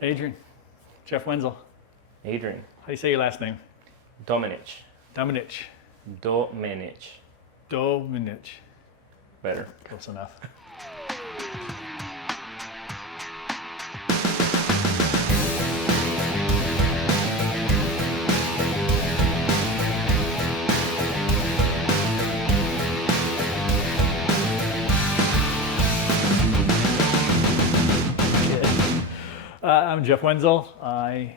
Adrian. Jeff Wenzel. Adrian. How do you say your last name? Domenech. Domenech. Domenech. Domenech. Better. Close enough. I'm Jeff Wenzel. I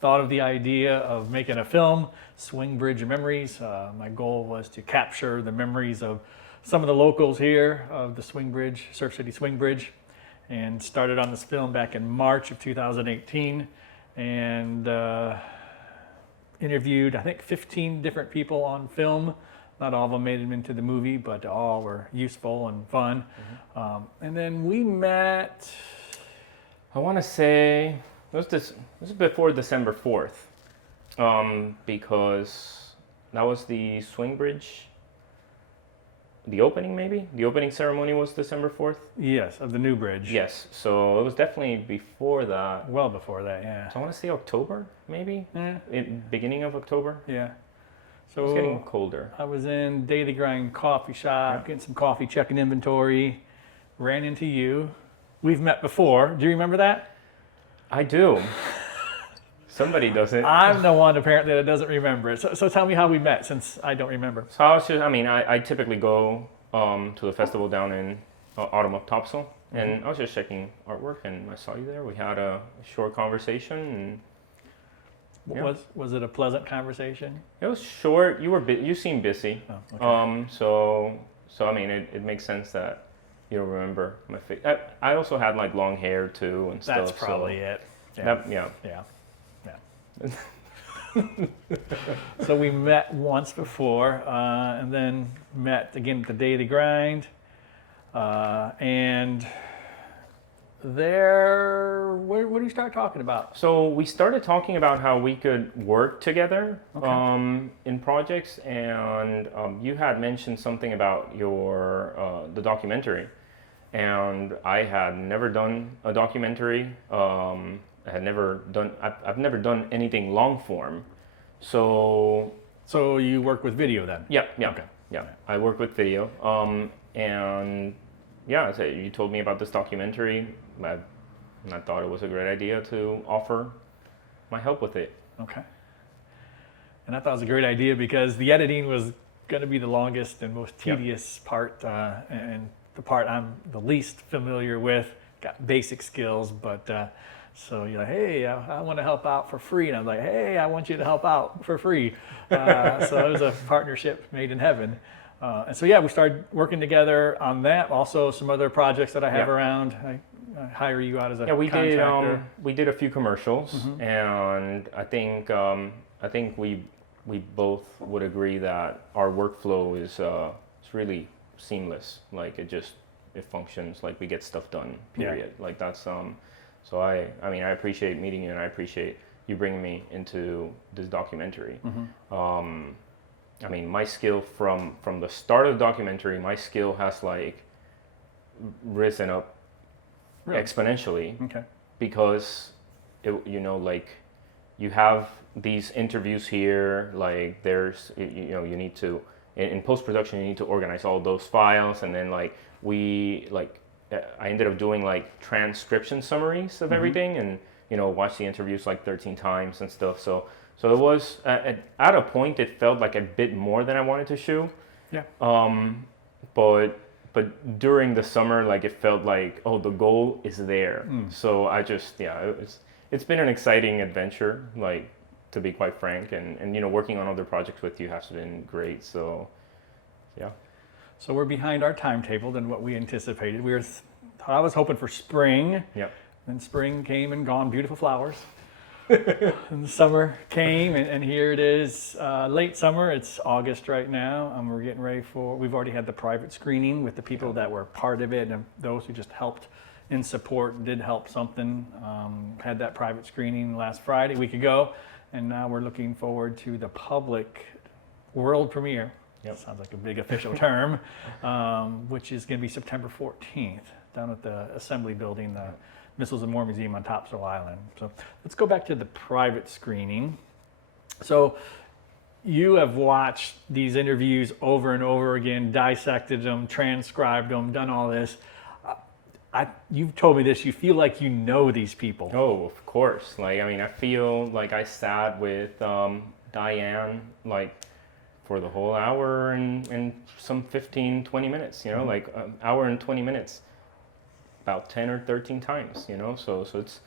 thought of the idea of making a film, Swing Bridge Memories. My goal was to capture the memories of some of the locals here of the Swing Bridge, Surf City Swing Bridge, and started on this film back in March of 2018 and interviewed, I think, 15 different people on film. Not all of them made it into the movie, but all were useful and fun. Mm-hmm. And then we met... I want to say this was before December 4th, because that was the Swing Bridge, the opening maybe? The opening ceremony was December 4th? Yes, of the new bridge. Yes, so it was definitely before that. Well before that, yeah. So I want to say October maybe? Yeah. Beginning of October? Yeah. So it's getting colder. I was in Daily Grind coffee shop, getting some coffee, checking inventory, ran into you. We've met before. Do you remember that? I do. Somebody doesn't. I'm the one apparently that doesn't remember it. So tell me how we met, since I don't remember. So I typically go to the festival down in Autumn of Topsail, and I was just checking artwork, and I saw you there. We had a short conversation, and yeah. Was it a pleasant conversation? It was short. You seemed busy. Oh, okay. So I mean, it makes sense that you don't remember my face. I also had like long hair too and stuff. That's probably it. Yeah. So we met once before, and then met again at the Daily Grind, and there, what do you start talking about? So we started talking about how we could work together in projects, and you had mentioned something about your the documentary. And I had never done a documentary. I've never done anything long form. So you work with video then? Yeah. Okay. Yeah. I work with video. And yeah, so you told me about this documentary. I thought it was a great idea to offer my help with it. Okay. And I thought it was a great idea because the editing was going to be the longest and most tedious part, and the part I'm the least familiar with. Got basic skills, but so you're like, hey, I want to help out for free, and I'm like, hey, I want you to help out for free. So it was a partnership made in heaven. And so we started working together on that. Also, some other projects that I have around. I hire you out as a contractor. We did a few commercials, and I think we both would agree that our workflow is it's really seamless. Like it functions. Like we get stuff done. Period. Like that's So I appreciate meeting you, and I appreciate you bringing me into this documentary. I mean, my skill from the start of the documentary, my skill has like risen up exponentially. Okay. Because like you have these interviews here, like there's you need to in post-production you need to organize all those files, and then like I ended up doing like transcription summaries of everything, and watch the interviews like 13 times and stuff. So it was at a point it felt like a bit more than I wanted to shoot. Yeah. But during the summer, like it felt like, the goal is there. So I just it's been an exciting adventure, like to be quite frank, and working on other projects with you has been great. So yeah. So we're behind our timetable than what we anticipated. I was hoping for spring. Yep. Then spring came and gone, beautiful flowers. And the summer came, and here it is, late summer. It's August right now, and we're getting ready we've already had the private screening with the people that were part of it, and those who just helped in support, did help something. Had that private screening last Friday, a week ago, and now we're looking forward to the public world premiere. Yep. Sounds like a big official term, which is going to be September 14th down at the Assembly Building, Missiles and War Museum on Topsail Island. So let's go back to the private screening. So you have watched these interviews over and over again, dissected them, transcribed them, done all this. You've told me this, you feel like you know these people. Oh, of course. Like, I mean, I feel like I sat with Diane, like, for the whole hour and some 15, 20 minutes, you know, like an hour and 20 minutes, about 10 or 13 times, you know, so it's,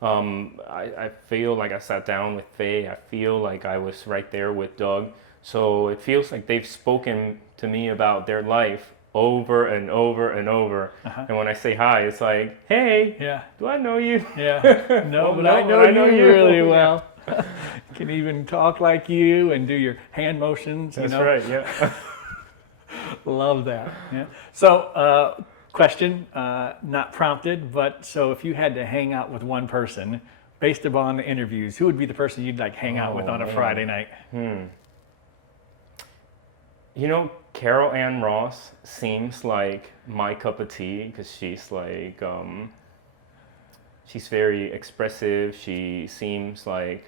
I feel like I sat down with Faye. I feel like I was right there with Doug. So it feels like they've spoken to me about their life over and over and over. And when I say hi, it's like, hey, do I know you? No, Well, but no, I know but I know you you. really well. Can even talk like you and do your hand motions. That's you know? right, yeah. Love that. Yeah. So, question, not prompted, but so if you had to hang out with one person based upon the interviews, who would be the person you'd like hang out with on a Friday night? You know, Carol Ann Ross seems like my cup of tea because she's like, she's very expressive. She seems like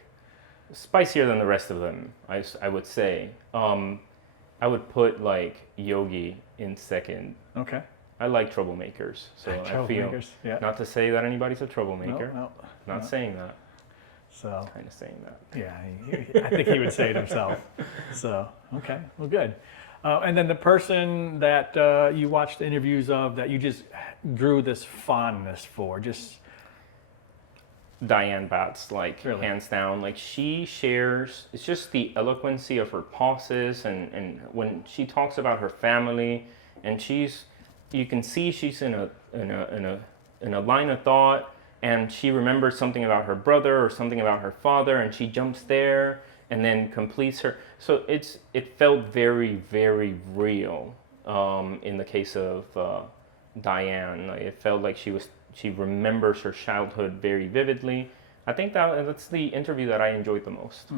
spicier than the rest of them, I would say. I would put like Yogi in second. Okay. I like troublemakers, so I feel, not to say that anybody's a troublemaker, not saying that. So Kind of saying that. Yeah, I think he would say it himself. So, okay, well, good. And then the person that you watched the interviews of that you just grew this fondness for, just Diane Batts, like, Really? hands down, like, she shares, it's just the eloquency of her pauses, and when she talks about her family, and you can see she's in a line of thought, and she remembers something about her brother or something about her father, and she jumps there and then completes her. So it felt very, very real in the case of Diane. Like, it felt like she remembers her childhood very vividly. I think that's the interview that I enjoyed the most.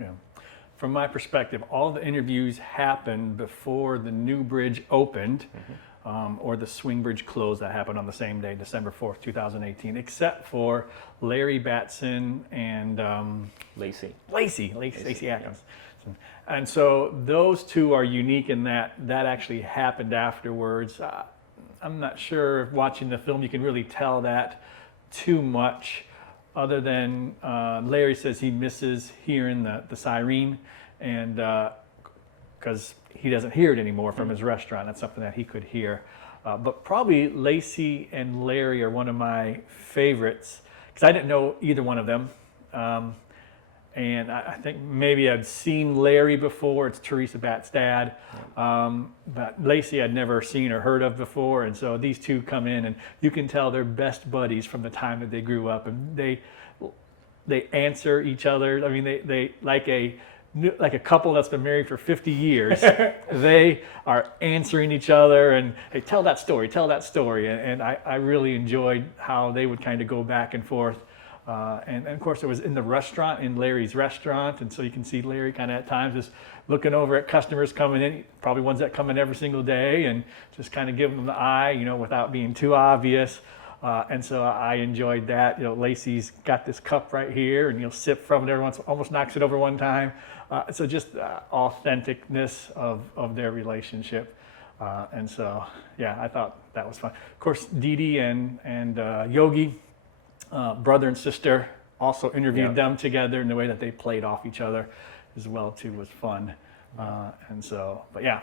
Yeah. From my perspective, all the interviews happened before the new bridge opened, or the swing bridge closed. That happened on the same day, December 4th, 2018, except for Larry Batson and Lacey Atkins. And so those two are unique in that actually happened afterwards. I'm not sure if watching the film you can really tell that too much, other than Larry says he misses hearing the siren, and because he doesn't hear it anymore from his restaurant. That's something that he could hear. But probably Lacey and Larry are one of my favorites, because I didn't know either one of them. And I think maybe I'd seen Larry before. It's Teresa Batts' dad. But Lacey I'd never seen or heard of before. And so these two come in, and you can tell they're best buddies from the time that they grew up. And they answer each other. I mean, they like a couple that's been married for 50 years. They are answering each other and, hey, tell that story. And I really enjoyed how they would kind of go back and forth. And of course, it was in the restaurant, in Larry's restaurant. And so you can see Larry kind of at times just looking over at customers coming in, probably ones that come in every single day, and just kind of giving them the eye, without being too obvious. And so I enjoyed that. Lacey's got this cup right here, and sip from it every once, almost knocks it over one time. So just authenticness of their relationship. And so, yeah, I thought that was fun. Of course, Dee Dee and Yogi, brother and sister, also interviewed them together, and the way that they played off each other as well too was fun. And so, but yeah,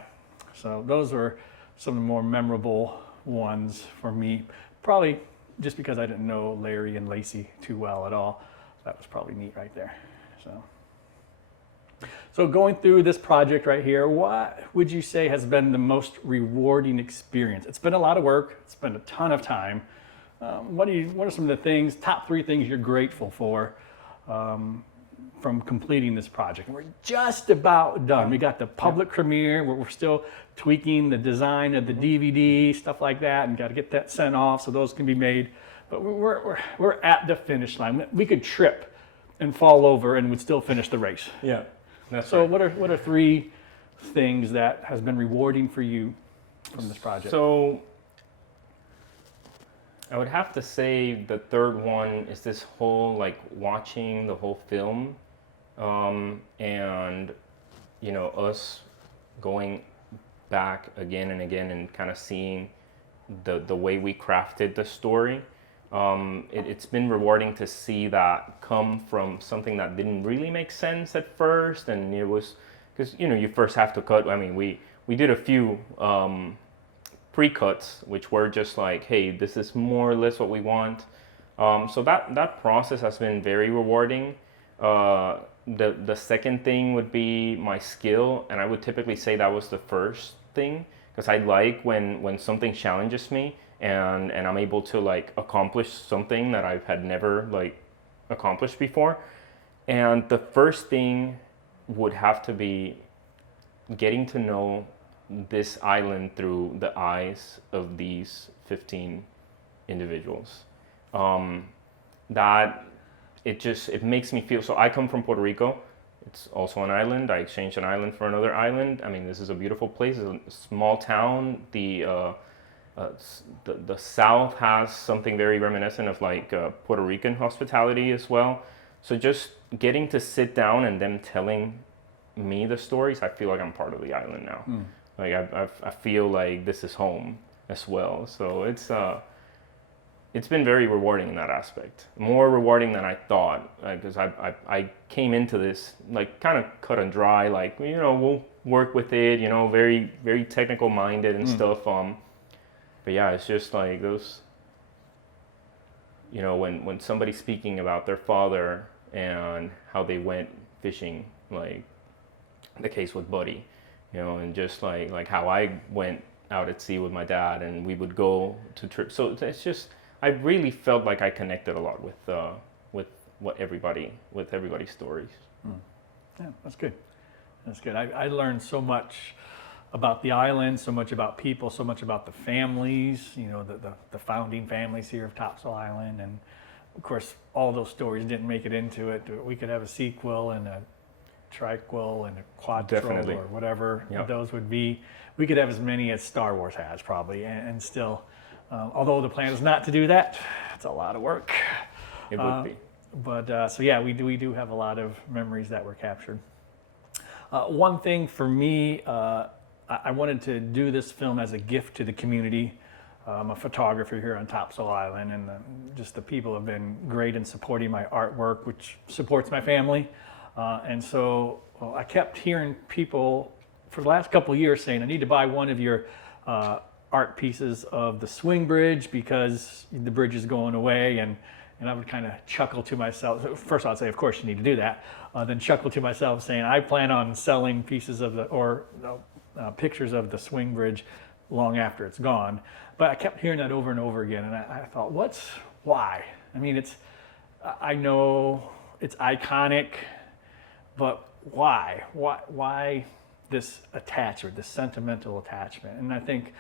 so those were some of the more memorable ones for me. Probably just because I didn't know Larry and Lacey too well at all. That was probably neat right there. So going through this project right here, what would you say has been the most rewarding experience? It's been a lot of work. It's been a ton of time. What are some of the top 3 things you're grateful for from completing this project? And we're just about done. We got the public premiere where we're still tweaking the design of the DVD, stuff like that, and got to get that sent off so those can be made. But we're at the finish line. We could trip and fall over and would still finish the race. Yeah, that's so right. what are 3 things that has been rewarding for you from this project? So I would have to say the third one is this whole like watching the whole film, and us going back again and again and kind of seeing the way we crafted the story. It's been rewarding to see that come from something that didn't really make sense at first, and it was because you first have to cut. I mean, we did a few pre-cuts, which were just like, hey, this is more or less what we want. So that process has been very rewarding. The second thing would be my skill, and I would typically say that was the first thing, because I like when something challenges me and I'm able to like accomplish something that I had never like accomplished before. And the first thing would have to be getting to know this island through the eyes of these 15 individuals. That it makes me feel, so I come from Puerto Rico. It's also an island. I exchanged an island for another island. I mean, this is a beautiful place. It's a small town. The South has something very reminiscent of like Puerto Rican hospitality as well. So just getting to sit down and them telling me the stories, I feel like I'm part of the island now. Like I feel like this is home as well. So it's been very rewarding in that aspect. More rewarding than I thought, because I came into this like kind of cut and dry, like we'll work with it, very very technical minded and stuff. But yeah, it's just like those, when somebody's speaking about their father and how they went fishing, like the case with Buddy, and just like how I went out at sea with my dad and we would go to trips. So it's just, I really felt like I connected a lot with everybody's stories. Yeah, that's good. That's good. I learned so much about the island, so much about people, so much about the families, the founding families here of Topsail Island. And of course, all those stories didn't make it into it. We could have a sequel and a triquel and a quadruple or whatever those would be. We could have as many as Star Wars has probably, and still, although the plan is not to do that, it's a lot of work. It would be. But so yeah, we do have a lot of memories that were captured. One thing for me, I wanted to do this film as a gift to the community. I'm a photographer here on Topsail Island, and just the people have been great in supporting my artwork, which supports my family. And so I kept hearing people for the last couple of years saying, I need to buy one of your art pieces of the swing bridge because the bridge is going away. And I would kind of chuckle to myself. First I'd say, of course you need to do that. Then chuckle to myself saying, I plan on selling pieces of pictures of the swing bridge long after it's gone. But I kept hearing that over and over again. And I thought, why? I mean, I know it's iconic, but why? Why this attachment, this sentimental attachment? And I think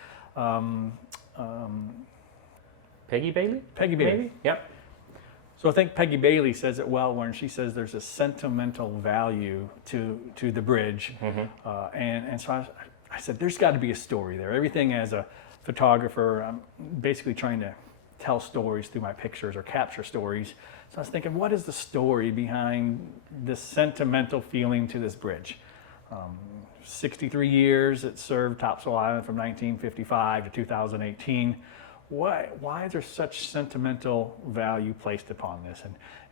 Peggy Bailey? Peggy Bailey. Maybe? Yep. So I think Peggy Bailey says it well when she says there's a sentimental value to the bridge. And so I said, there's got to be a story there. Everything as a photographer, I'm basically trying to tell stories through my pictures or capture stories. So I was thinking, what is the story behind this sentimental feeling to this bridge? 63 years it served Topsail Island from 1955 to 2018. Why is there such sentimental value placed upon this?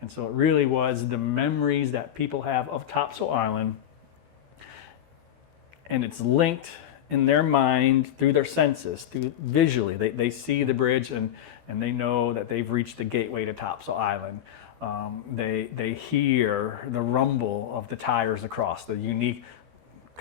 And so it really was the memories that people have of Topsail Island, and it's linked in their mind through their senses, through visually. They see the bridge and they know that they've reached the gateway to Topsail Island. They hear the rumble of the tires across, the unique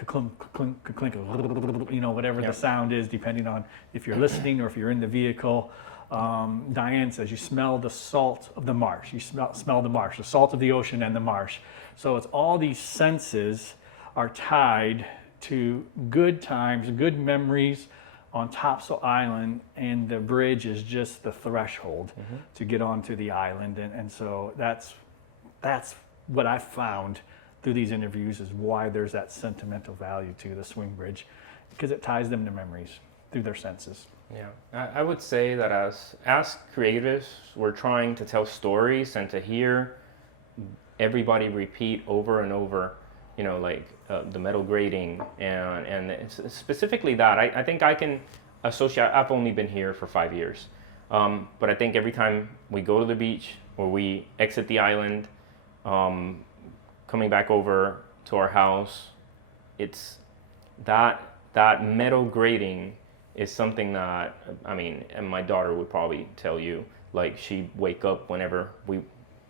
clink, clink, clink, whatever the sound is, depending on if you're listening or if you're in the vehicle. Diane says you smell the salt of the marsh. You smell the marsh, the salt of the ocean and the marsh. So it's all these senses are tied to good times, good memories on Topsail Island, and the bridge is just the threshold to get onto the island. And so that's what I found through these interviews is why there's that sentimental value to the swing bridge, because it ties them to memories through their senses. Yeah, I would say that as creatives, we're trying to tell stories and to hear everybody repeat over and over, like the metal grating and specifically that. I think I can associate. I've only been here for 5 years, but I think every time we go to the beach or we exit the island, coming back over to our house, it's that metal grating is something that, I mean, and my daughter would probably tell you, like she wake up whenever we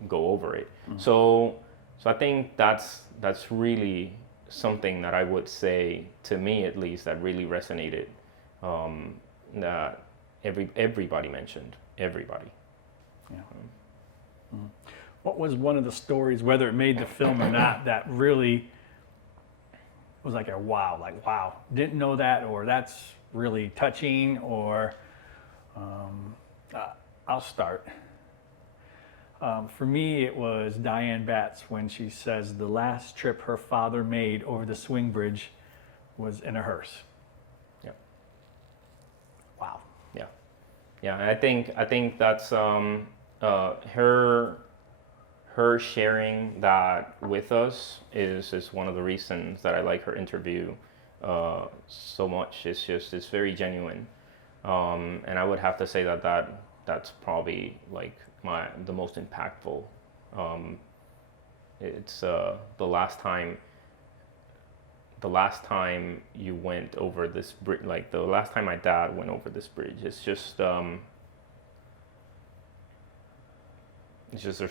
go over it. So I think that's really something that I would say, to me at least, that really resonated. That everybody mentioned, everybody. Yeah. What was one of the stories, whether it made the film or not, that really was like wow, didn't know that, or that's really touching, or I'll start. For me, it was Diane Batts when she says the last trip her father made over the swing bridge was in a hearse. Yeah. Wow. Yeah. And I think that's her sharing that with us is one of the reasons that I like her interview so much. It's very genuine, and I would have to say that's probably like the most impactful. It's the last time you went over this bridge, like the last time my dad went over this bridge. It's just there's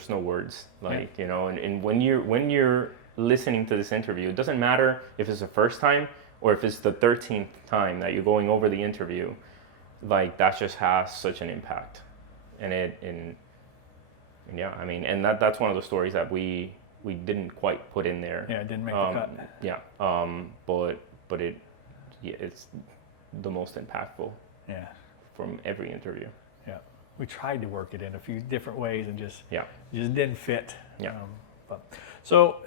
no words, like, and when you're listening to this interview, it doesn't matter if it's the first time or if it's the 13th time that you're going over the interview, like that just has such an impact. And yeah, I mean, and that's one of the stories that we didn't quite put in there. Yeah, it didn't make the cut. Yeah, but it's the most impactful. Yeah. From every interview. Yeah. We tried to work it in a few different ways and just Yeah. didn't fit. Yeah. So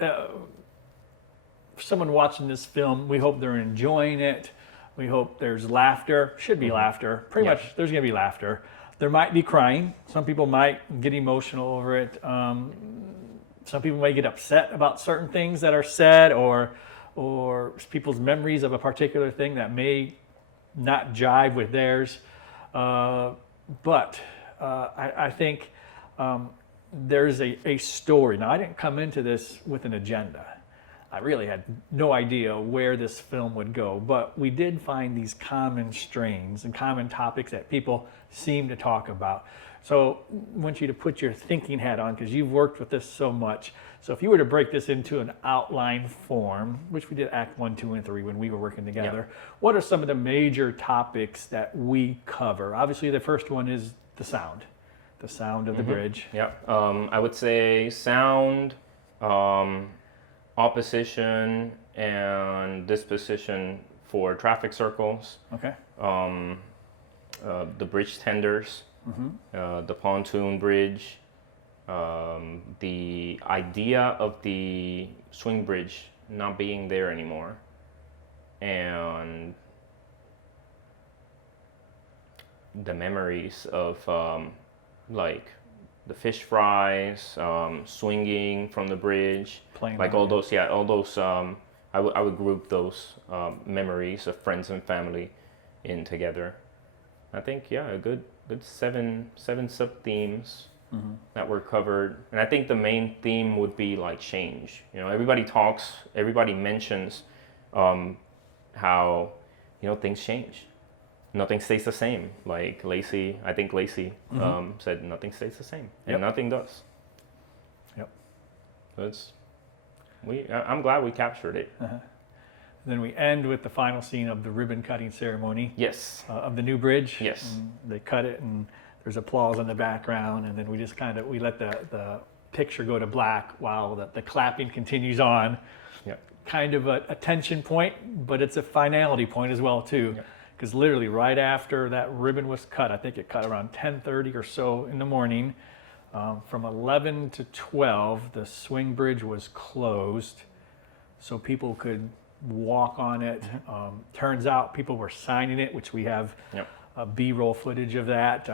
for someone watching this film, we hope they're enjoying it. We hope there's laughter. Should be laughter. Pretty much there's going to be laughter. There might be crying. Some people might get emotional over it. Some people may get upset about certain things that are said, or people's memories of a particular thing that may not jive with theirs. But I think there's a story. Now, I didn't come into this with an agenda. I really had no idea where this film would go, but we did find these common strains and common topics that people seem to talk about. So I want you to put your thinking hat on, because you've worked with this so much. So if you were to break this into an outline form, which we did Act 1, 2, and 3 when we were working together, what are some of the major topics that we cover? Obviously, the first one is the sound of the bridge. Yeah, I would say sound, opposition and disposition for traffic circles. Okay. The bridge tenders, the pontoon bridge, the idea of the swing bridge not being there anymore, and the memories of like the fish fries, swinging from the bridge, Playing like on all it. those. Yeah, all those. I would group those memories of friends and family in together. I think a good seven sub themes that were covered, and I think the main theme would be like change. Everybody mentions how things change. Nothing stays the same. Like Lacey, I think Lacey said nothing stays the same, and nothing does. Yep. So I'm glad we captured it. Then we end with the final scene of the ribbon cutting ceremony. Yes. Of the new bridge. Yes. And they cut it, and there's applause in the background, and then we just we let the picture go to black while the clapping continues on. Yep. Kind of a tension point, but it's a finality point as well too. Yep. Because literally right after that ribbon was cut, I think it cut around 10:30 or so in the morning. From 11 to 12, the swing bridge was closed, so people could walk on it. Turns out people were signing it, which we have B-roll footage of that.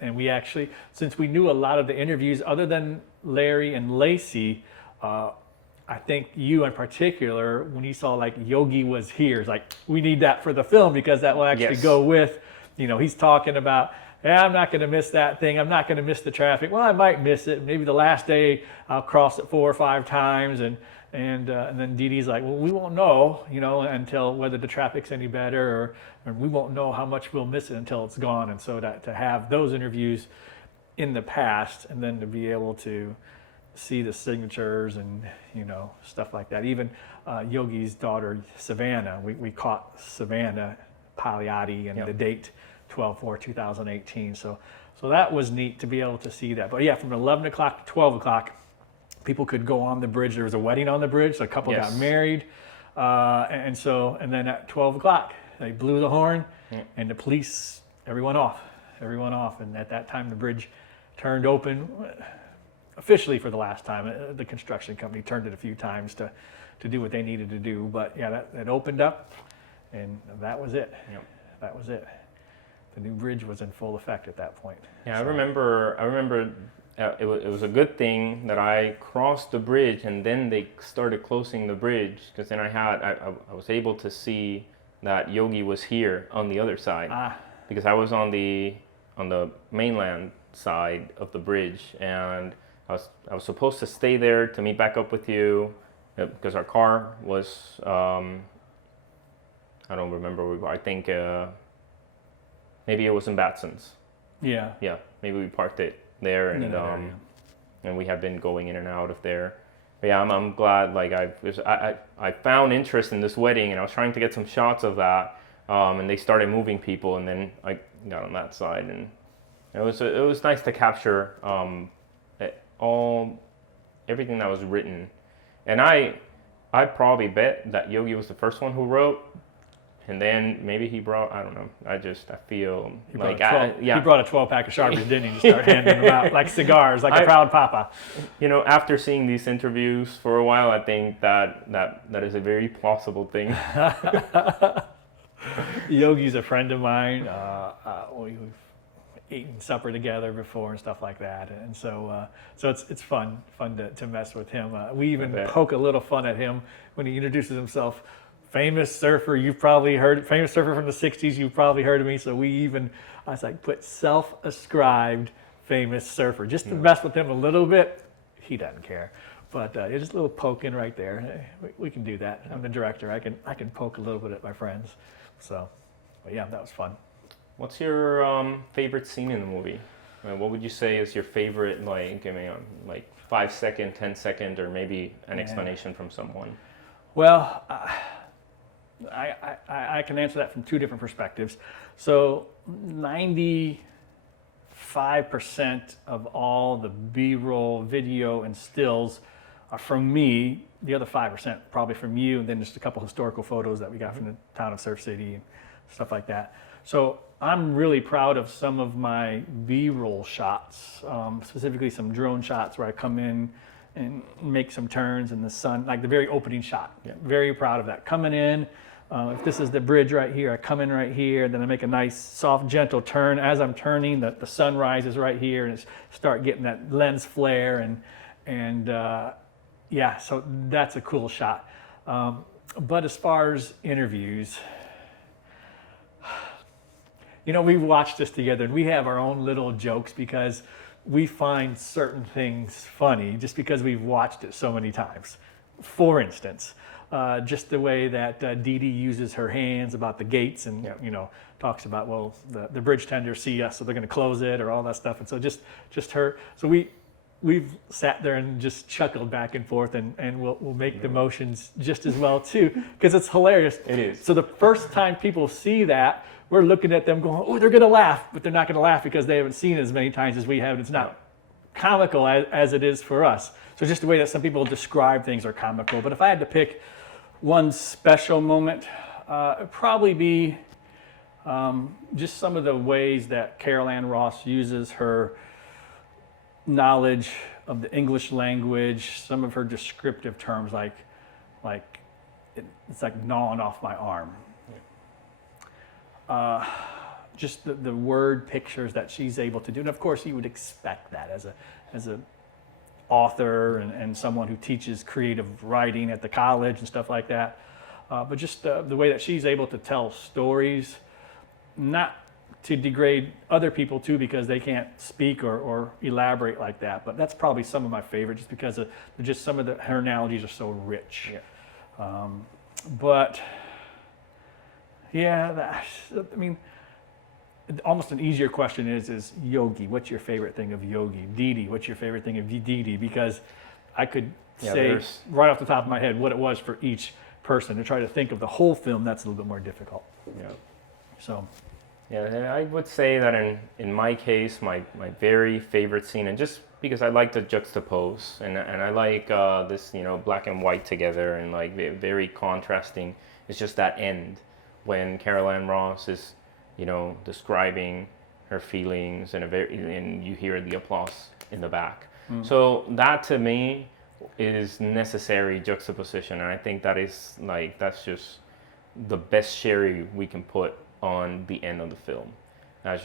And we actually, since we knew a lot of the interviews, other than Larry and Lacey, I think you in particular, when you saw like Yogi was here, it's like, we need that for the film because that will actually Yes. go with, he's talking about, yeah, I'm not going to miss that thing. I'm not going to miss the traffic. Well, I might miss it. Maybe the last day I'll cross it 4 or 5 times. And then Dee Dee's like, well, we won't know, until whether the traffic's any better or we won't know how much we'll miss it until it's gone. And so to have those interviews in the past and then to be able to see the signatures and, stuff like that. Even Yogi's daughter, Savannah, we caught Savannah Pagliatti and the date 12/4/2018. So that was neat to be able to see that. But yeah, from 11 o'clock to 12 o'clock, people could go on the bridge. There was a wedding on the bridge. So a couple got married. And then at 12 o'clock, they blew the horn and the police, everyone off. And at that time, the bridge turned open officially for the last time. The construction company turned it a few times to do what they needed to do. But yeah, that opened up and that was it. Yep. That was it. The new bridge was in full effect at that point. Yeah, So, I remember it was a good thing that I crossed the bridge and then they started closing the bridge because then I was able to see that Yogi was here on the other side because I was on the mainland side of the bridge and I was supposed to stay there to meet back up with you because our car was I don't remember where we were. I think maybe it was in Batson's. Yeah. Yeah, maybe we parked it there and we have been going in and out of there. But yeah, I'm glad. Like I found interest in this wedding and I was trying to get some shots of that. And they started moving people and then I got on that side and it was nice to capture everything that was written. And I probably bet that Yogi was the first one who wrote. And then maybe he brought, I don't know, I feel He like, He brought a 12-pack of Sharpies, didn't he? To start handing them out like cigars, like a proud papa. After seeing these interviews for a while, I think that is a very plausible thing. Yogi's a friend of mine. We've eaten supper together before and stuff like that. And so it's fun to mess with him. We even poke a little fun at him when he introduces himself. Famous surfer, you've probably heard, famous surfer from the 60s, you've probably heard of me. So I was like, put self-ascribed famous surfer, just to mess with him a little bit. He doesn't care. But just a little poking right there. We can do that. I'm the director. I can poke a little bit at my friends. So, but yeah, that was fun. What's your favorite scene in the movie? What would you say is your favorite, like 5-second, 10-second, or maybe an explanation from someone? Well, I can answer that from 2 different perspectives. So 95% of all the B-roll video and stills are from me. The other 5% probably from you, and then just a couple historical photos that we got from the town of Surf City and stuff like that. So I'm really proud of some of my B-roll shots, specifically some drone shots where I come in and make some turns in the sun, like the very opening shot. Yeah. Very proud of that. Coming in, if this is the bridge right here, I come in right here, then I make a nice, soft, gentle turn. As I'm turning, the sun rises right here, and start getting that lens flare, and yeah, so that's a cool shot. But as far as interviews, we've watched this together, and we have our own little jokes because we find certain things funny just because we've watched it so many times. For instance, just the way that Dee Dee uses her hands about the gates and, talks about, well, the bridge tenders see us, so they're going to close it or all that stuff. And so just her. So we've sat there and just chuckled back and forth and we'll make the motions just as well too, because it's hilarious. It is. So the first time people see that, we're looking at them going, oh, they're going to laugh, but they're not going to laugh because they haven't seen it as many times as we have. And it's not comical as it is for us. So just the way that some people describe things are comical. But if I had to pick one special moment, it'd probably be just some of the ways that Carol Ann Ross uses her knowledge of the English language, some of her descriptive terms like it's like gnawing off my arm. just the word pictures that she's able to do. And of course, you would expect that as a author and someone who teaches creative writing at the college and stuff like that. But just the way that she's able to tell stories, not to degrade other people too, because they can't speak or elaborate like that. But that's probably some of my favorite, just because of just some of her analogies are so rich. Yeah. But yeah, I mean, almost an easier question is Yogi. What's your favorite thing of Yogi? Didi, what's your favorite thing of Didi? Because I could say right off the top of my head what it was for each person. To try to think of the whole film, that's a little bit more difficult. Yeah. So. Yeah, and I would say that in my case, my very favorite scene, and just because I like to juxtapose, and I like this, black and white together, and like very contrasting, it's just that end when Carol Ann Ross is, describing her feelings, and you hear the applause in the back. So that to me is necessary juxtaposition, and I think that's just the best cherry we can put on the end of the film. Again,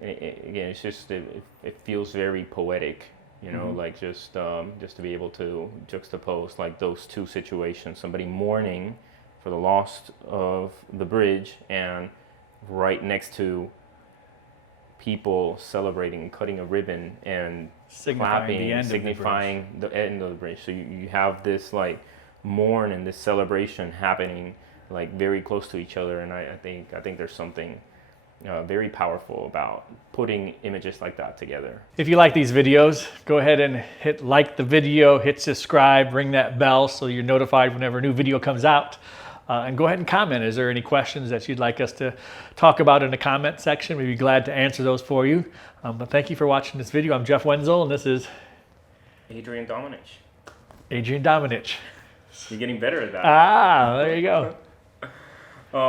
it's just it feels very poetic, like just to be able to juxtapose like those two situations, somebody mourning for the loss of the bridge, and right next to people celebrating, cutting a ribbon and clapping, signifying the end of the bridge. So you have this like mourn and this celebration happening like very close to each other, and I think there's something very powerful about putting images like that together. If you like these videos, go ahead and hit like the video, hit subscribe, ring that bell so you're notified whenever a new video comes out. And go ahead and comment. Is there any questions that you'd like us to talk about in the comment section? We'd be glad to answer those for you. But thank you for watching this video. I'm Jeff Wenzel, and this is Adrian Domenech. Adrian Domenech. You're getting better at that. Ah, there you go. You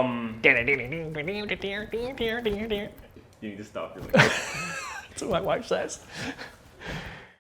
need to stop doing that. That's what my wife says.